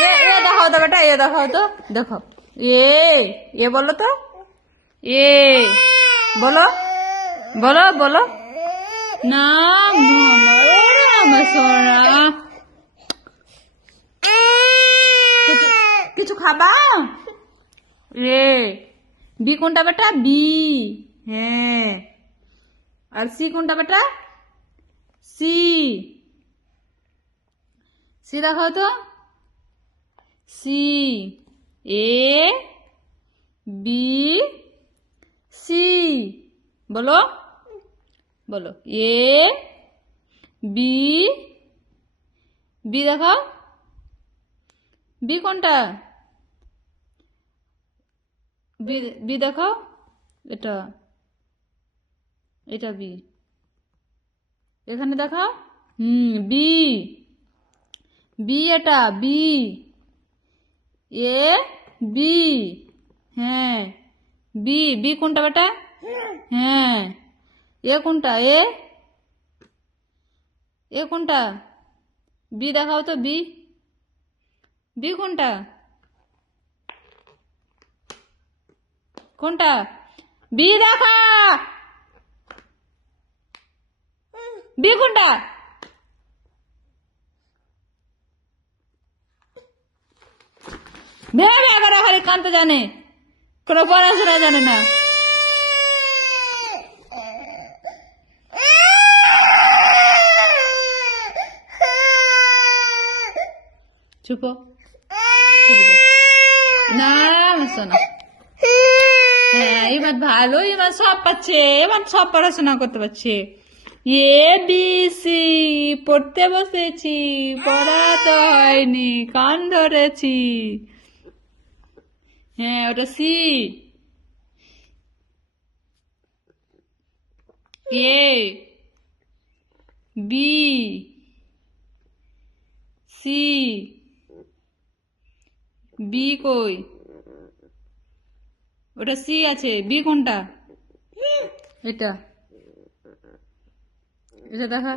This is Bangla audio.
এ দেখাও তো বেটা, এ দেখাও তো, দেখো। এ বলো তো, এ বলো, বলো বলো। না আমার সোনা, কিছু খাবা? রে বি কোনটা বেটা? বি। হ্যাঁ, আর সি কোনটা বেটা? সি। সি দেখাও তো, সি। এ বি সি, বলো বলো। এ বি, বি দেখাও। বি কোনটা? বি, বি দেখাও। এটা, এটা বি। এখানে দেখাও। বি, বি এটা বি। A B. হ্যাঁ, বি। বি কোনটা বেটা? হ্যাঁ। এ কোনটা? এ কোনটা? বি দেখাও তো, বি। বি কোনটা? কোনটা? বি দেখা। বি কোনটা? ভেবে এগারো খালি কানতে জানে, কোনো পড়াশোনা জানে না। চুপ হ। না শোনা। হ্যাঁ, এবার ভালো, এবার সব পাচ্ছে, এবার সব পড়াশোনা করতে পারছে। এ বি সি পড়তে বসেছি, পড়া তো হয়নি, কান ধরেছি। হ্যাঁ, ওটা C. A B C, B কই? ওটা সি আছে, বি কোনটা? এটা, এটা দেখা।